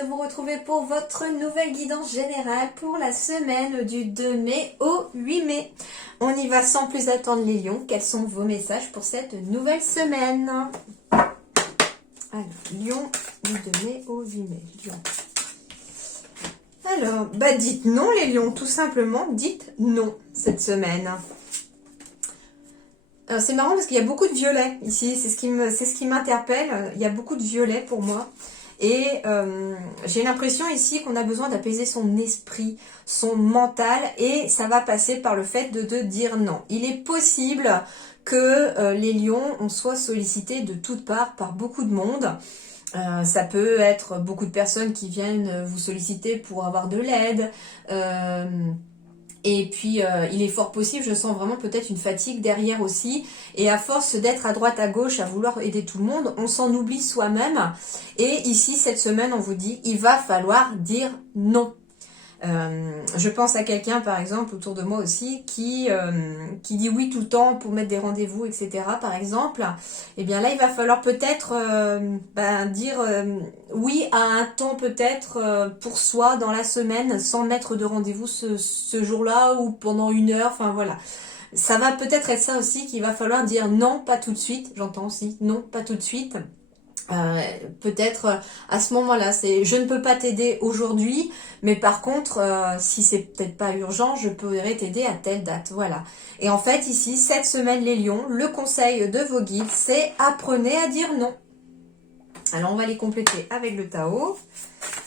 de vous retrouver pour votre nouvelle guidance générale pour la semaine du 2 mai au 8 mai. On y va sans plus attendre les lions. Quels sont vos messages pour cette nouvelle semaine? Alors, lion du 2 mai au 8 mai. Lion. Alors, dites non les lions, tout simplement, dites non cette semaine. C'est marrant parce qu'il y a beaucoup de violets ici, c'est ce qui m'interpelle, il y a beaucoup de violets pour moi. Et j'ai l'impression ici qu'on a besoin d'apaiser son esprit, son mental, et ça va passer par le fait de dire non. Il est possible que les lions, on soit sollicités de toutes parts par beaucoup de monde. Ça peut être beaucoup de personnes qui viennent vous solliciter pour avoir de l'aide. Et puis, il est fort possible, je sens vraiment peut-être une fatigue derrière aussi. Et à force d'être à droite, à gauche, à vouloir aider tout le monde, on s'en oublie soi-même. Et ici, cette semaine, on vous dit, il va falloir dire non. Je pense à quelqu'un, par exemple, autour de moi aussi, qui dit oui tout le temps pour mettre des rendez-vous, etc., par exemple. Eh bien là, il va falloir peut-être dire oui à un temps peut-être pour soi dans la semaine, sans mettre de rendez-vous ce jour-là ou pendant 1 heure, enfin voilà. Ça va peut-être être ça aussi qu'il va falloir dire non, pas tout de suite, j'entends aussi, non, pas tout de suite. Peut-être à ce moment-là, c'est je ne peux pas t'aider aujourd'hui, mais par contre, si c'est peut-être pas urgent, je pourrais t'aider à telle date, voilà. Et en fait, ici, cette semaine, les lions, le conseil de vos guides, c'est apprenez à dire non. Alors, on va les compléter avec le Tao.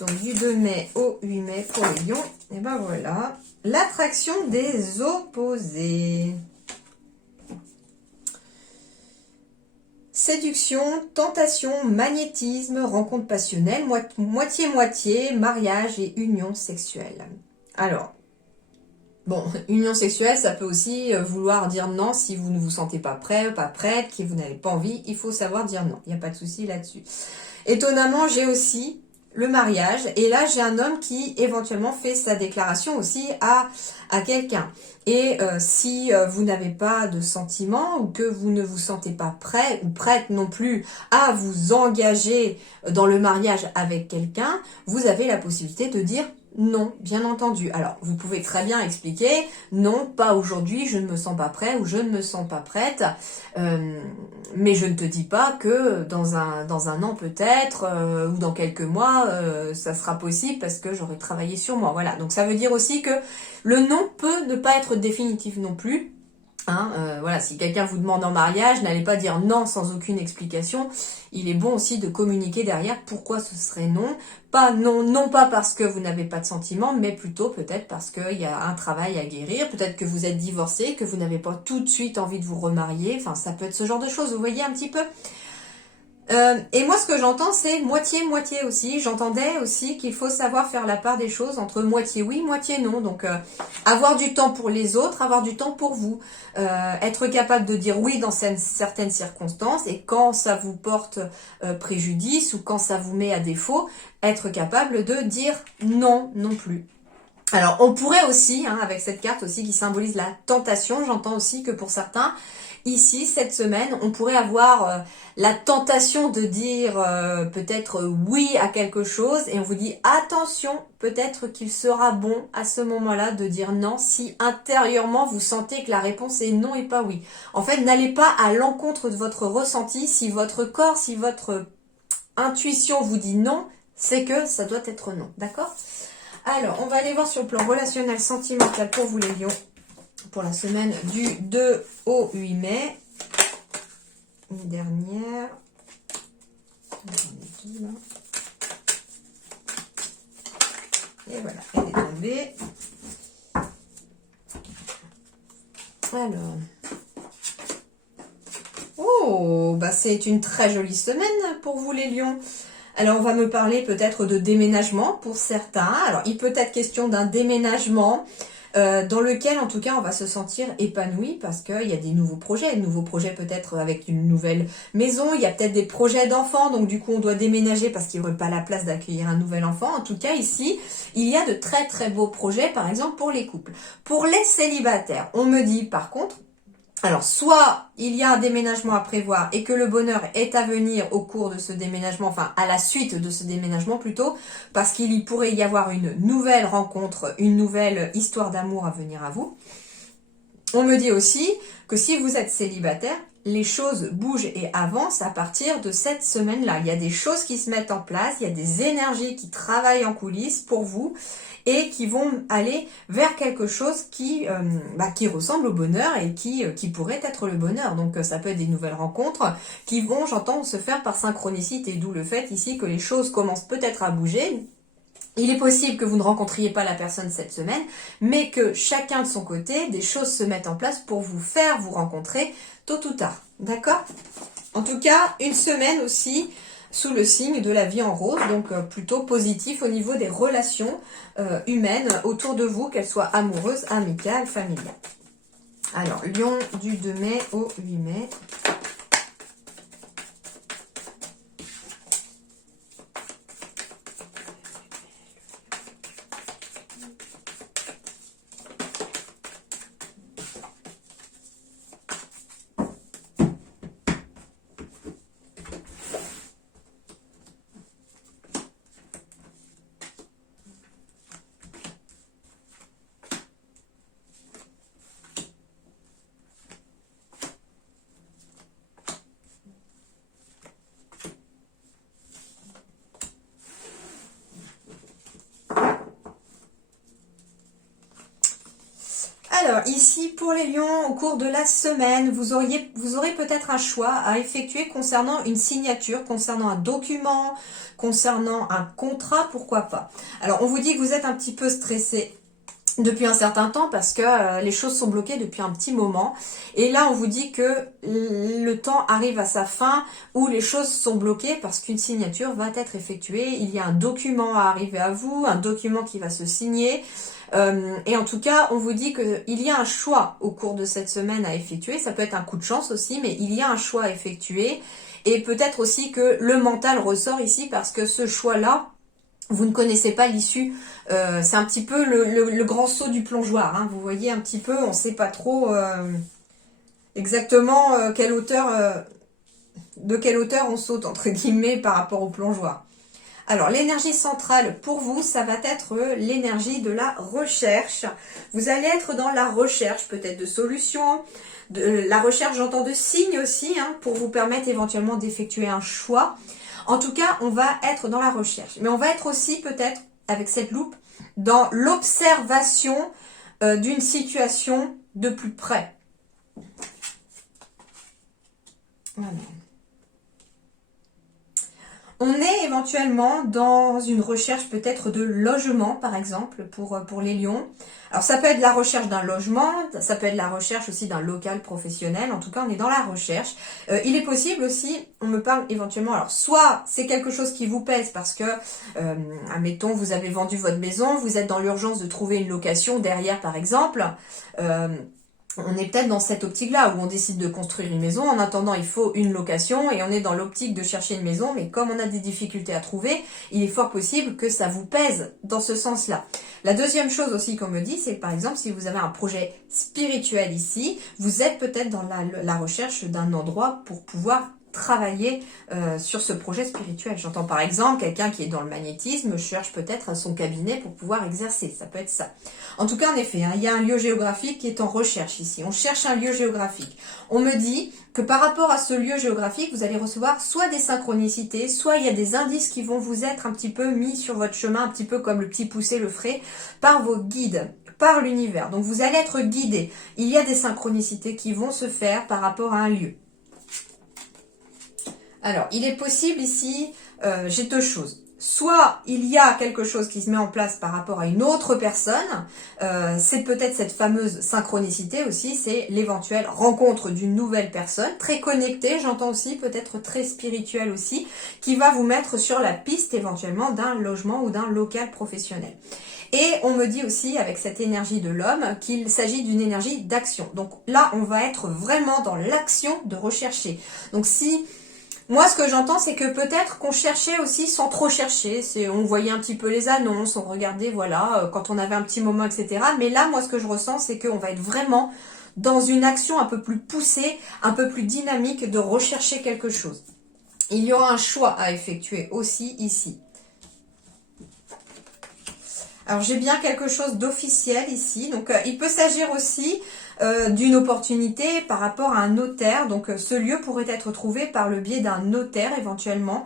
Donc, du 2 mai au 8 mai pour les lions. Et ben voilà, l'attraction des opposés. Séduction, tentation, magnétisme, rencontre passionnelle, moitié-moitié, mariage et union sexuelle. Alors, bon, union sexuelle, ça peut aussi vouloir dire non si vous ne vous sentez pas prêt, pas prête, que vous n'avez pas envie, il faut savoir dire non, il n'y a pas de souci là-dessus. Étonnamment, j'ai aussi le mariage, et là j'ai un homme qui éventuellement fait sa déclaration aussi à quelqu'un. Et si vous n'avez pas de sentiments ou que vous ne vous sentez pas prêt ou prête non plus à vous engager dans le mariage avec quelqu'un, vous avez la possibilité de dire non, bien entendu. Alors, vous pouvez très bien expliquer non, pas aujourd'hui, je ne me sens pas prêt ou je ne me sens pas prête. Mais je ne te dis pas que dans un an peut-être ou dans quelques mois, ça sera possible parce que j'aurai travaillé sur moi. Voilà, donc ça veut dire aussi que le non peut ne pas être définitif non plus. Voilà, si quelqu'un vous demande en mariage, n'allez pas dire non sans aucune explication. Il est bon aussi de communiquer derrière pourquoi ce serait non. Pas non, non pas parce que vous n'avez pas de sentiments, mais plutôt peut-être parce qu'il y a un travail à guérir. Peut-être que vous êtes divorcé, que vous n'avez pas tout de suite envie de vous remarier. Enfin, ça peut être ce genre de choses, vous voyez un petit peu. Et moi, ce que j'entends, c'est moitié-moitié aussi. J'entendais aussi qu'il faut savoir faire la part des choses entre moitié oui, moitié non. Donc, avoir du temps pour les autres, avoir du temps pour vous. Être capable de dire oui dans certaines circonstances et quand ça vous porte préjudice ou quand ça vous met à défaut, être capable de dire non, non plus. Alors, on pourrait aussi, avec cette carte aussi qui symbolise la tentation, j'entends aussi que pour certains, ici, cette semaine, on pourrait avoir la tentation de dire peut-être oui à quelque chose et on vous dit attention, peut-être qu'il sera bon à ce moment-là de dire non si intérieurement vous sentez que la réponse est non et pas oui. En fait, n'allez pas à l'encontre de votre ressenti. Si votre corps, si votre intuition vous dit non, c'est que ça doit être non, d'accord ? Alors, on va aller voir sur le plan relationnel sentimental pour vous les lions. Pour la semaine du 2 au 8 mai. Une dernière. Et voilà, elle est tombée. Alors. Oh, c'est une très jolie semaine pour vous les lions. Alors, on va me parler peut-être de déménagement pour certains. Alors, il peut être question d'un déménagement dans lequel, en tout cas, on va se sentir épanoui parce qu'il y a des nouveaux projets peut-être avec une nouvelle maison, il y a peut-être des projets d'enfants, donc du coup, on doit déménager parce qu'il n'y aurait pas la place d'accueillir un nouvel enfant. En tout cas, ici, il y a de très très beaux projets, par exemple, pour les couples. Pour les célibataires, on me dit, par contre, Alors, soit il y a un déménagement à prévoir et que le bonheur est à venir au cours de ce déménagement, enfin à la suite de ce déménagement plutôt, parce qu'il y pourrait y avoir une nouvelle rencontre, une nouvelle histoire d'amour à venir à vous. On me dit aussi que si vous êtes célibataire, les choses bougent et avancent à partir de cette semaine-là. Il y a des choses qui se mettent en place, il y a des énergies qui travaillent en coulisses pour vous et qui vont aller vers quelque chose qui ressemble au bonheur et qui pourrait être le bonheur. Donc ça peut être des nouvelles rencontres qui vont, j'entends, se faire par synchronicité, d'où le fait ici que les choses commencent peut-être à bouger. Il est possible que vous ne rencontriez pas la personne cette semaine, mais que chacun de son côté, des choses se mettent en place pour vous faire vous rencontrer tôt ou tard. D'accord? En tout cas, une semaine aussi sous le signe de la vie en rose, donc plutôt positif au niveau des relations humaines autour de vous, qu'elles soient amoureuses, amicales, familiales. Alors, Lion du 2 mai au 8 mai. Alors ici pour les lions, au cours de la semaine, vous aurez peut-être un choix à effectuer concernant une signature, concernant un document, concernant un contrat, pourquoi pas. Alors on vous dit que vous êtes un petit peu stressé depuis un certain temps parce que les choses sont bloquées depuis un petit moment. Et là, on vous dit que le temps arrive à sa fin où les choses sont bloquées parce qu'une signature va être effectuée. Il y a un document à arriver à vous, un document qui va se signer. Et en tout cas, on vous dit qu'il y a un choix au cours de cette semaine à effectuer. Ça peut être un coup de chance aussi, mais il y a un choix à effectuer. Et peut-être aussi que le mental ressort ici parce que ce choix-là, vous ne connaissez pas l'issue. C'est un petit peu le grand saut du plongeoir. Hein. Vous voyez un petit peu, on ne sait pas trop exactement de quelle hauteur on saute, entre guillemets, par rapport au plongeoir. Alors, l'énergie centrale pour vous, ça va être l'énergie de la recherche. Vous allez être dans la recherche peut-être de solutions, de la recherche, j'entends, de signes aussi, hein, pour vous permettre éventuellement d'effectuer un choix. En tout cas, on va être dans la recherche. Mais on va être aussi peut-être, avec cette loupe, dans l'observation d'une situation de plus près. Voilà. On est éventuellement dans une recherche peut-être de logement, par exemple, pour les lions. Alors ça peut être la recherche d'un logement, ça peut être la recherche aussi d'un local professionnel. En tout cas, on est dans la recherche. Il est possible aussi, on me parle éventuellement, alors soit c'est quelque chose qui vous pèse parce que, admettons, vous avez vendu votre maison, vous êtes dans l'urgence de trouver une location derrière, par exemple. On est peut-être dans cette optique-là où on décide de construire une maison. En attendant, il faut une location et on est dans l'optique de chercher une maison. Mais comme on a des difficultés à trouver, il est fort possible que ça vous pèse dans ce sens-là. La deuxième chose aussi qu'on me dit, c'est par exemple, si vous avez un projet spirituel ici, vous êtes peut-être dans la recherche d'un endroit pour pouvoir travailler sur ce projet spirituel. J'entends par exemple quelqu'un qui est dans le magnétisme cherche peut-être son cabinet pour pouvoir exercer. Ça peut être ça. En tout cas, en effet, hein, il y a un lieu géographique qui est en recherche ici. On cherche un lieu géographique. On me dit que par rapport à ce lieu géographique, vous allez recevoir soit des synchronicités, soit il y a des indices qui vont vous être un petit peu mis sur votre chemin, un petit peu comme le petit poussé le ferait, par vos guides, par l'univers. Donc vous allez être guidé. Il y a des synchronicités qui vont se faire par rapport à un lieu. Alors, il est possible ici, j'ai deux choses. Soit il y a quelque chose qui se met en place par rapport à une autre personne, c'est peut-être cette fameuse synchronicité aussi, c'est l'éventuelle rencontre d'une nouvelle personne, très connectée, j'entends aussi, peut-être très spirituelle aussi, qui va vous mettre sur la piste éventuellement d'un logement ou d'un local professionnel. Et on me dit aussi, avec cette énergie de l'homme, qu'il s'agit d'une énergie d'action. Donc là, on va être vraiment dans l'action de rechercher. Donc si... Moi, ce que j'entends, c'est que peut-être qu'on cherchait aussi sans trop chercher. On voyait un petit peu les annonces, on regardait, voilà, quand on avait un petit moment, etc. Mais là, moi, ce que je ressens, c'est qu'on va être vraiment dans une action un peu plus poussée, un peu plus dynamique de rechercher quelque chose. Il y aura un choix à effectuer aussi ici. Alors j'ai bien quelque chose d'officiel ici, donc il peut s'agir aussi d'une opportunité par rapport à un notaire, donc ce lieu pourrait être trouvé par le biais d'un notaire éventuellement,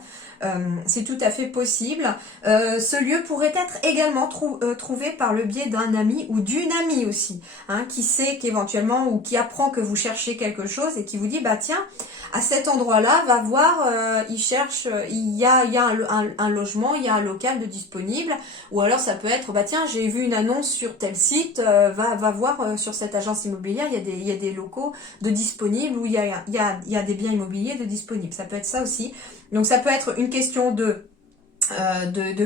c'est tout à fait possible. Ce lieu pourrait être également trouvé par le biais d'un ami ou d'une amie aussi, hein, qui sait qu'éventuellement ou qui apprend que vous cherchez quelque chose et qui vous dit bah tiens, à cet endroit-là, va voir, il cherche, il y a un logement, il y a un local de disponible, ou alors ça peut être bah tiens, j'ai vu une annonce sur tel site, va voir sur cette agence immobilière, il y a des locaux de disponibles, ou il y a des biens immobiliers de disponibles, ça peut être ça aussi. Donc ça peut être une question de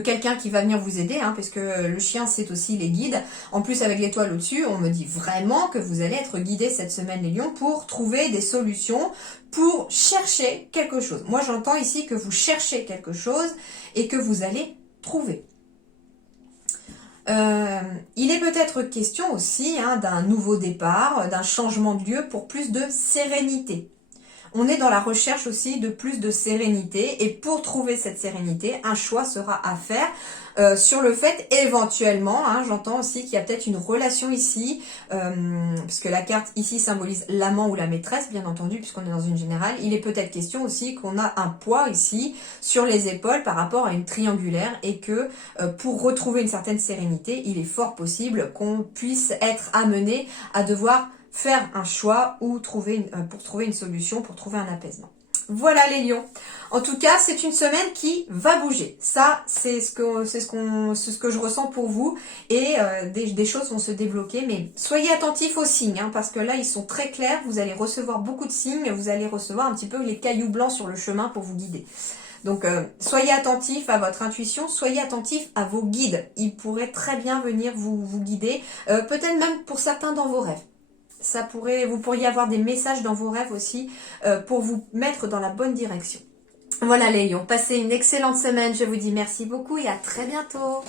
quelqu'un qui va venir vous aider, hein, parce que le chien c'est aussi les guides. En plus avec l'étoile au-dessus, on me dit vraiment que vous allez être guidés cette semaine les lions pour trouver des solutions, pour chercher quelque chose. Moi j'entends ici que vous cherchez quelque chose et que vous allez trouver. Il est peut-être question aussi hein, d'un nouveau départ, d'un changement de lieu pour plus de sérénité. On est dans la recherche aussi de plus de sérénité et pour trouver cette sérénité, un choix sera à faire sur le fait éventuellement, hein, j'entends aussi qu'il y a peut-être une relation ici, puisque la carte ici symbolise l'amant ou la maîtresse, bien entendu, puisqu'on est dans une générale. Il est peut-être question aussi qu'on a un poids ici sur les épaules par rapport à une triangulaire et que pour retrouver une certaine sérénité, il est fort possible qu'on puisse être amené à devoir faire un choix ou pour trouver une solution, pour trouver un apaisement. Voilà les lions. En tout cas, c'est une semaine qui va bouger. Ça, c'est ce que je ressens pour vous. Et des choses vont se débloquer. Mais soyez attentifs aux signes, hein, parce que là, ils sont très clairs. Vous allez recevoir beaucoup de signes. Vous allez recevoir un petit peu les cailloux blancs sur le chemin pour vous guider. Donc, soyez attentifs à votre intuition, soyez attentifs à vos guides. Ils pourraient très bien venir vous guider, peut-être même pour certains dans vos rêves. Vous pourriez avoir des messages dans vos rêves aussi pour vous mettre dans la bonne direction. Voilà les lions, passez une excellente semaine. Je vous dis merci beaucoup et à très bientôt.